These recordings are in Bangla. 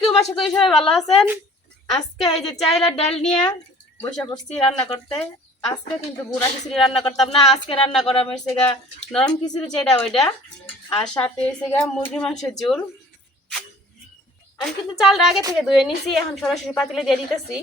আলাইকুম আশা করি সবাই ভালো আছেন? আজকে এই যে চাইলার ডাল নিয়ে বসে পড়ছি রান্না করতে। আজকে কিন্তু বুড়া খিচুড়ি রান্না করতাম না, আজকে রান্না করা হয়েছে গা নরম খিচুড়ি, যেটা ওইটা। আর সাথে হয়েছে গা মুরগি মাংসের ঝোল। আমি কিন্তু চালটা আগে থেকে ধুয়ে নিছি, এখন সরাসরি পাতিলে দিয়ে দিতেছি।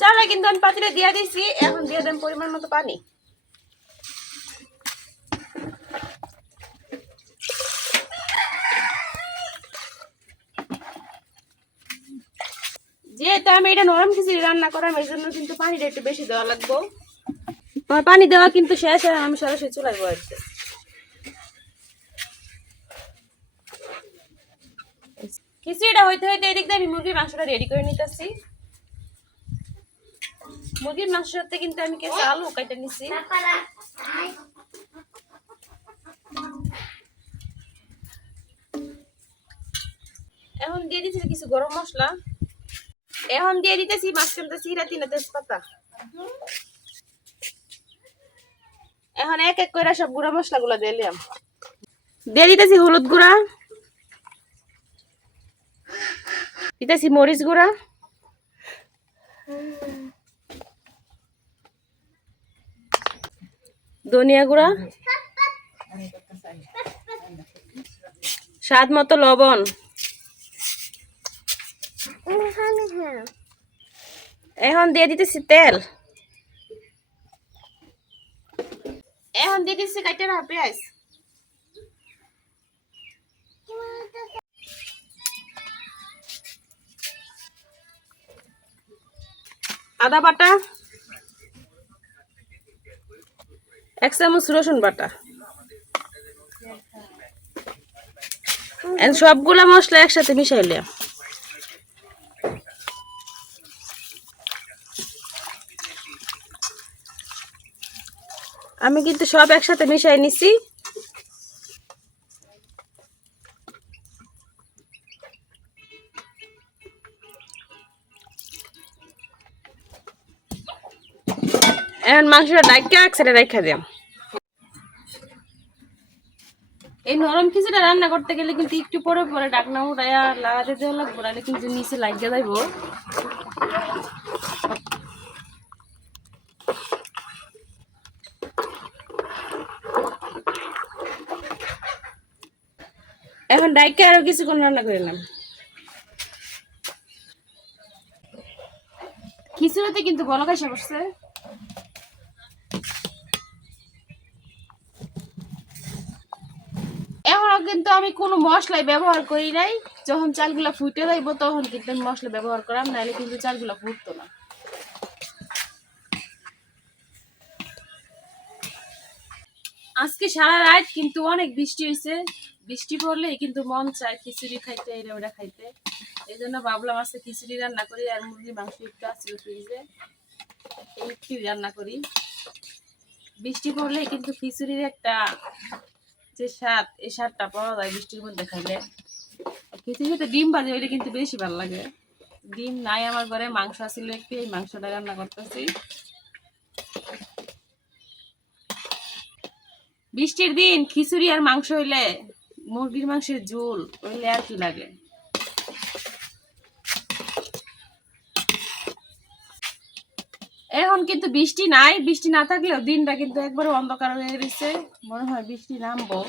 চালটা কিন্তু আমি পাতিলে দিয়ে দিছি। এখন দিয়ে দেন পরিমাণ মতো পানি। যেহেতু আমি এটা নরম খিচুড়ি রান্না করাম এই জন্য কিন্তু পানিটা একটু বেশি দেওয়া লাগবো। আমার পানি দেওয়া কিন্তু শেষ হয় আমি সরাসরি চুলাই বয়াচ্ছি খিচুড়িটা হইতে হইতে এদিক দিয়ে আমি মুরগির মাংসটা রেডি করে নিতেছি। মুরগির মাংসের সাথে কিন্তু আমি কিছু আলু কেটে নিছি। এখন দিয়ে দিতেছি কিছু গরম মশলা। এখন দিয়ে দিতেছি মাঝখানটা চিরা, তিনটা তেজপাতা। এখন এক এক করে সব গুঁড়া মশলা গুলা দিলাম। দিয়ে দিতেছি হলুদ গুঁড়া। দিতেছি মরিচ গুঁড়া। ধনিয়া গুঁড়া, স্বাদ মতো লবণ। এখন দিয়ে দিতেছি তেল। এখন দিয়ে দিতেছি কাইটে রাখা পেঁয়াজ। আদা বাটা। এক চামচ রসুন বাটা। সবগুলা মশলা একসাথে মিশাইলাম আমি কিন্তু সব একসাথে মিশাই নিছি। মাংসটা ডাইকা, একসাথে রাখা দিলাম এই নরম খিচুড়ি রান্না করতে গেলে কিন্তু একটু পরে পরে ডাকনা উড়াইয়া লাগাতে দেওয়া লাগবো, নাহলে কিন্তু নিচে লাগিয়ে যাইব। এখন ডাইকে আরও কিছুক্ষণ রান্না করে নিলাম। খিচুড়িতে কিন্তু এসে বসছে এখনও কিন্তু আমি কোনো মশলাই ব্যবহার করি নাই। যখন চালগুলা ফুটে যাইব তখন কিন্তু আমি মশলা ব্যবহার করাম নাহলে কিন্তু চালগুলা ফুটতো না। আজকে সারা রাত কিন্তু অনেক বৃষ্টি হয়েছে বৃষ্টি পড়লে কিন্তু মন চায় খিচুড়ি খাইতে এটা ওটা খাইতে। এই জন্য ভাবলাম আজকে খিচুড়ি রান্না করি আর মুরগির মাংস একটু আছে ফ্রিজে। এই একটু রান্না করি। বৃষ্টি পড়লে কিন্তু খিচুড়ির একটা যে স্বাদ, এই স্বাদটা পাওয়া যায় বৃষ্টির মধ্যে খাইলে। খিচুড়ির সাথে ডিম ভাজি হইলে কিন্তু বেশি ভালো লাগে। ডিম নাই আমার ঘরে, মাংস আছিল একটু, এই মাংসটা রান্না করতেছি। বৃষ্টির দিন খিচুড়ি আর মাংস হইলে মুরগির মাংসের ঝোল হইলে আর কি লাগে? এখন কিন্তু বৃষ্টি নাই, বৃষ্টি না থাকলেও দিনটা কিন্তু একবারে অন্ধকার হয়ে গেছে। মনে হয় বৃষ্টি নামবো।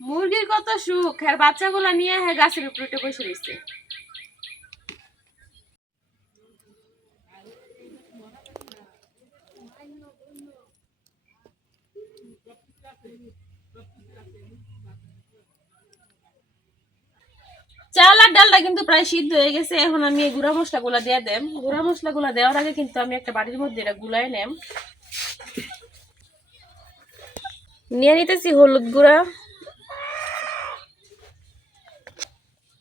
মুরগির কত সুখ, আর বাচ্চাগুলা নিয়ে হ্যাঁ গাছের উপরে বসে রয়েছে চাল আর ডালটা কিন্তু প্রায় সিদ্ধ হয়ে গেছে, এখন আমি এই গুঁড়া মশলাগুলো দিয়ে দেম। গুঁড়া মশলাগুলো দেওয়ার আগে কিন্তু আমি একটা বাটির মধ্যে এটা গুলাই নেম। নিয়ে নিতেছি হলুদ গুঁড়া,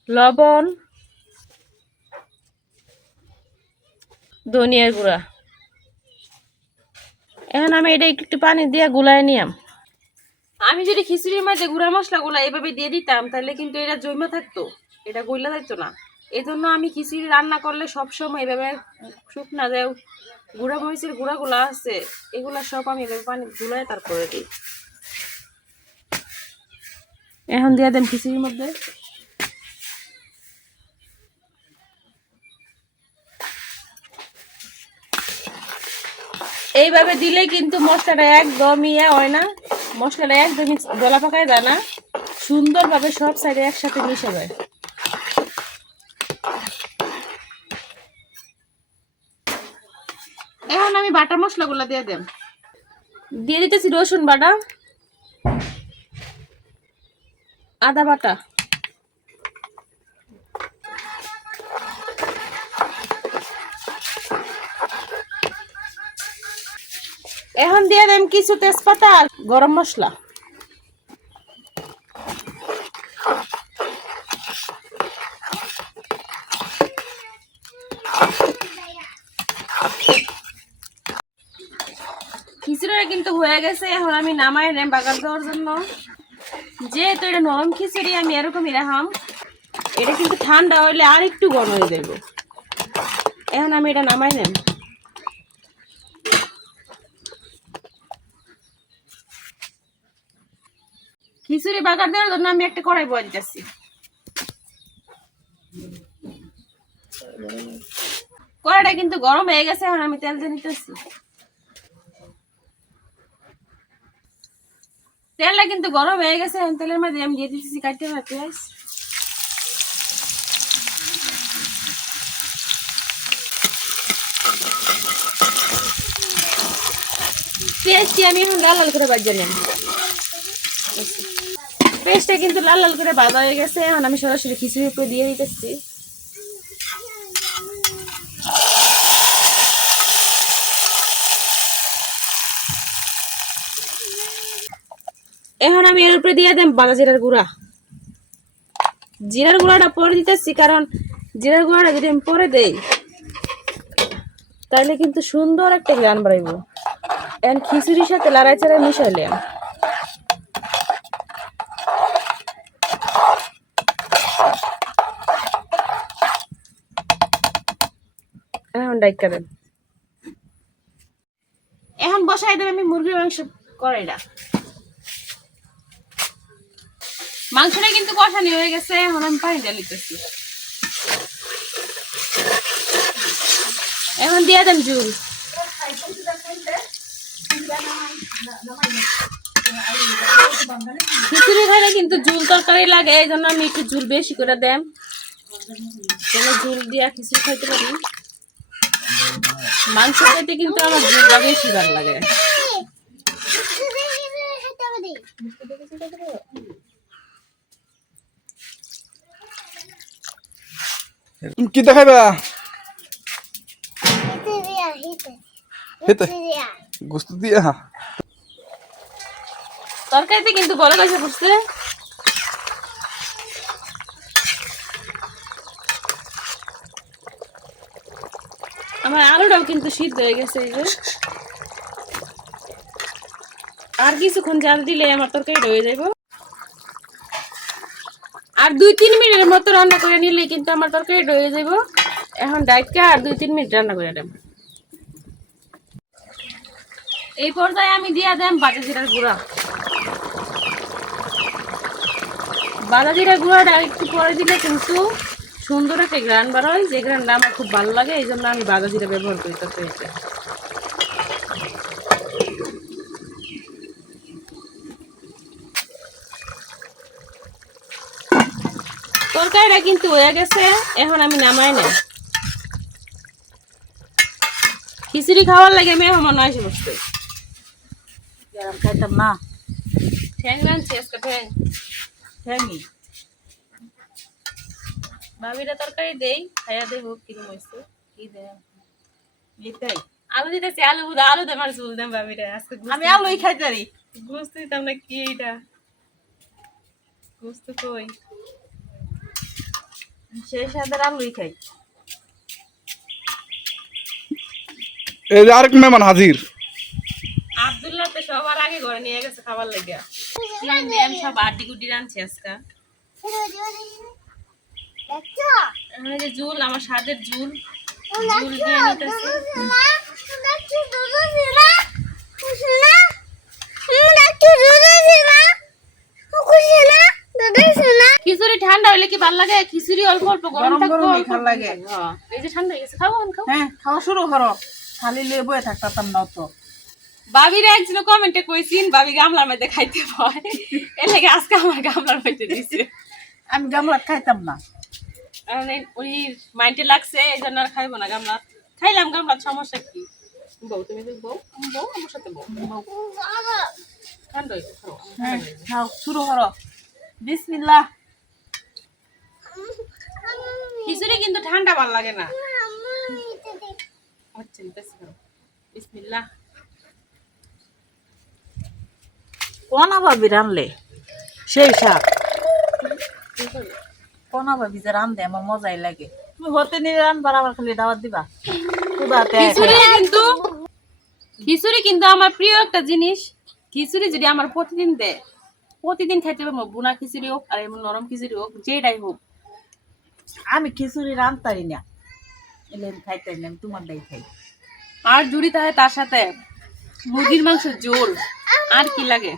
লবণ, ধনিয়ার গুঁড়া। এখন আমি এটা একটু একটু পানি দিয়ে গুলায় নিয়াম। আমি যদি খিচুড়ির মধ্যে গুঁড়া মশলা গুলা এভাবে দিয়ে দিতাম, তাহলে কিন্তু এটা জমে থাকতো। এটা গইলা যাইতো না। এই জন্য আমি খিচুড়ি রান্না করলে সবসময় এভাবে শুকনা দেও গুঁড়া মরিচের গুঁড়াগুলো আছে, এগুলো সব আমি এভাবে পানি গুলায় তারপরে দিই। এখন দিয়ে দেন খিচুড়ির মধ্যে। এইভাবে দিলে কিন্তু মশলাটা একদমই হয় না। মশলাটা একদমই গলা পাকায় যায় না। সুন্দরভাবে সব সাইডে একসাথে মিশে যায় এখন আমি বাটা মশলাগুলো দিয়ে দেন। দিয়ে দিতেছি রসুন বাটা, আদা বাটা। এখন দিয়ে দেন কিছু তেজপাতা গরম মশলা খিচুড়িটা কিন্তু হয়ে গেছে, এখন আমি নামাই নেম বাগার দেওয়ার জন্য। যেহেতু এটা নরম খিচুড়ি, আমি এরকমই রাখাম এটা কিন্তু ঠান্ডা হইলে আর একটু গরম হয়ে দেব এখন আমি এটা নামাই নেম। খিচুড়ি বাগার দেওয়ার জন্য আমি একটা কড়াই বয়ে দিতেছি। কড়াইটা কিন্তু গরম হয়ে গেছে, এখন আমি তেল দিয়ে নিতেছি। তেলটা কিন্তু গরম হয়ে গেছে তেলের মধ্যে আমি দিয়ে দিতেছি কাটতে হবে পেঁয়াজ। পেঁয়াজটি আমি এখন লাল লাল করে বাজিয়ে নেব। পেঁয়াজটা কিন্তু লাল লাল করে বাজা হয়ে গেছে, এখন আমি সরাসরি খিচুড়ির উপরে দিয়ে দিতেছি। এখন আমি এর উপরে দিয়ে দেব বাদা জিরার গুঁড়া। জিরার গুঁড়াটা পরে দিতেছি, কারণ জিরার গুঁড়াটা যদি আমি পরে দেই তাহলে কিন্তু সুন্দর একটা গ্রান বাড়াইব। এখন খিচুড়ির সাথে লড়াই চাড়াই মিশাইলে। এখন ডাইকা দেন। এখন বসাই দেব আমি মুরগির মাংস কড়াইটা। মাংসটা কিন্তু কষানি হয়ে গেছে, এখন আমি পানি ঢালিতেছি এখন দিয়ে দেন জুল। খিচুড়ি খাইলে কিন্তু ঝুল তরকারি লাগে, এই জন্য আমি একটু ঝুল বেশি করে দেন। যেন ঝুল দিয়া খিচুড়ি খাইতে পারি। মাংস খাইতে কিন্তু আমার ঝুলটা বেশি ভালো লাগে। তুমি কি দেখাইবা? হেতে। গোস্ত দিয়া। তরকারিতে কিন্তু বড় কাছে পড়ছে আমার আলুটাও কিন্তু সিদ্ধ হয়ে গেছে এই যে। আর কিছুক্ষণ জাল দিলে আমার তরকারিটা হয়ে যাইব। আর দুই তিন মিনিটের মতো রান্না করে নিলে কিন্তু আমার তরকারি হয়ে যাব এখন ডাইটকে আর দুই তিন মিনিট রান্না করে দেব এই পর্যায়ে আমি দিয়া দেন বাজা জিরার গুঁড়া। বাজা জিরার গুঁড়াটা একটু পরে দিলে কিন্তু সুন্দর একটা গ্রান বার হয়। যে গ্রানটা আমার খুব ভালো লাগে এই জন্য আমি বাজা জিরা ব্যবহার করি তরকারিতে। তরকারিটা কিন্তু হয়ে গেছে এখন আমি নামাই না খিচুড়ি খাওয়ার লাগে মেহমান আসে বসতে। গরম খাইতাম না। ঠ্যাং আনছি আজকে ঠ্যাং। ঠ্যাঙি ভাবিরা তরকারি দেই খাইয়া দেই হোক কিরম হয়েছে কি দেয় এটাই আলু দিতেছি আলু বুধা আলু ভাবিরা আজকে আমি আলুই খাইতারি। গুস্ত দিতাম না কি এইটা? গুস্ত কই? সেই সাথে আলুই খাই। এই যে আরেক মেহমান হাজির। আব্দুল্লাহ তো সবার আগে ঘরে নিয়ে গেছে খাবার লেগে আমি সব আড্ডি গুড্ডি রাঁধছি আজকে এই যে জুল আমার স্বাদের জুল জুল দিয়ে নিতেছি। খিচুড়ি ঠান্ডা হইলে কি ভালো লাগে খিচুড়ি অল্প অল্প গরম গরম অল্প ভালো লাগে। হ্যাঁ, এই যে ঠান্ডা হয়ে গেছে এখন খাও হ্যাঁ খাওয়া শুরু করো খালি লিয়ে বয়ে থাকতাম না তো বাবির একজন কমেন্টে কইছিন বাবি গামলার মধ্যে খাইতে পায় এর লেগে আজকে আমার গামলার মধ্যে দিছে আমি গামলা খাইতাম না কারণ ওই মাইন্ডে লাগছে এই জন্য আর খাইবো না গামলা খাইলাম গামলার সমস্যা কি বউ তুমি বউ বউ আমার সাথে বউ বউ ঠান্ডা হয়ে খাও, হ্যাঁ হয়ে। খাও শুরু করো বিসমিল্লাহ খিচুড়ি কিন্তু ঠান্ডা ভালো লাগে না। আচ্ছা বেশি কোনা ভাবি রানলে সেই শাক। কোনা ভাবি যে রান্ধে আমার মজাই লাগে। তুমি হতে নিয়ে রানবার আমার খালি দাওয়াত দিবা। খুদাতে খিচুড়ি কিন্তু খিচুড়ি কিন্তু আমার প্রিয় একটা জিনিস। খিচুড়ি যদি আমার প্রতিদিন দেয় প্রতিদিন খাইতে পারব বুনা খিচুড়ি হোক আর এমন নরম খিচুড়ি হোক যেটাই হোক। আমি খিচুড়ি রানতারি না। এলে আমি খাইতারি না তোমার দাই খাই। আর জুড়ি তাহে তার সাথে মুরগির মাংস ঝোল। আর কি লাগে?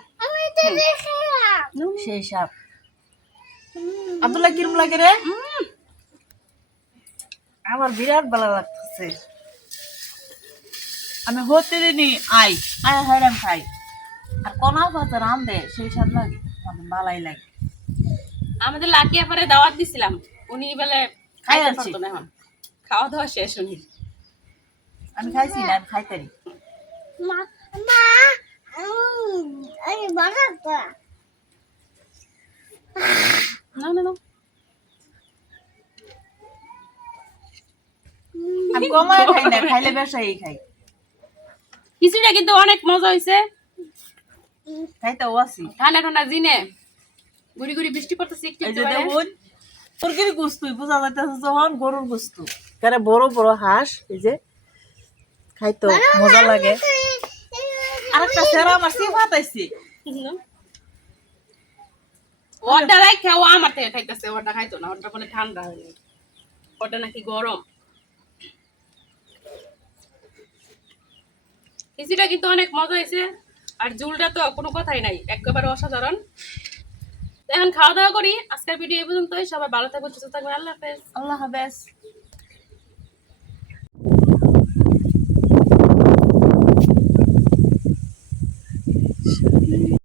সেই শাক আব্দুল্লাহ কিরম লাগে রে? আমার বিরাট ভালো লাগতেছে। আমি হতে দিনই আই। আয় হাইরাম খাই আর কোনা পাতা দে সেই স্বাদ লাগে। আমার ভালাই লাগে। আমাদের লাকি আপারে দাওয়াত দিছিলাম। উনি বলে খাইতে পারতো না এখন। খাওয়া দাওয়া শেষ উনি। আমি খাইছি না আমি খাইতারি না না না। আমি কমায় খাই না খাইলে বেশাই খাই। খিচুড়িটা কিন্তু অনেক মজা হয়েছে খাইতে ও আছি। ঠান্ডা ঠান্ডা জিনে। গুড়ি গুড়ি বৃষ্টি পড়তেছে একটু মুরগির বোঝা যাইতেছে যখন গরুর গুস্তু বড় বড় হাঁস এই যে খাইতো মজা লাগে। আরেকটা সেরা আমার ওটা রাই খাও আমার থেকে খাইতেছে ওটা খাইতো না ওটা বলে ঠান্ডা হয়ে ওটা নাকি গরম। খিচুড়িটা কিন্তু অনেক মজা হয়েছে আর ঝুলটা তো কোনো কথাই নাই একেবারে অসাধারণ। তো এখন খাওয়া দাওয়া করি। আজকের ভিডিও এই পর্যন্তই। সবাই ভালো থাকবেন, সুস্থ থাকবেন। আল্লাহ হাফেজ। আল্লাহ হাফেজ।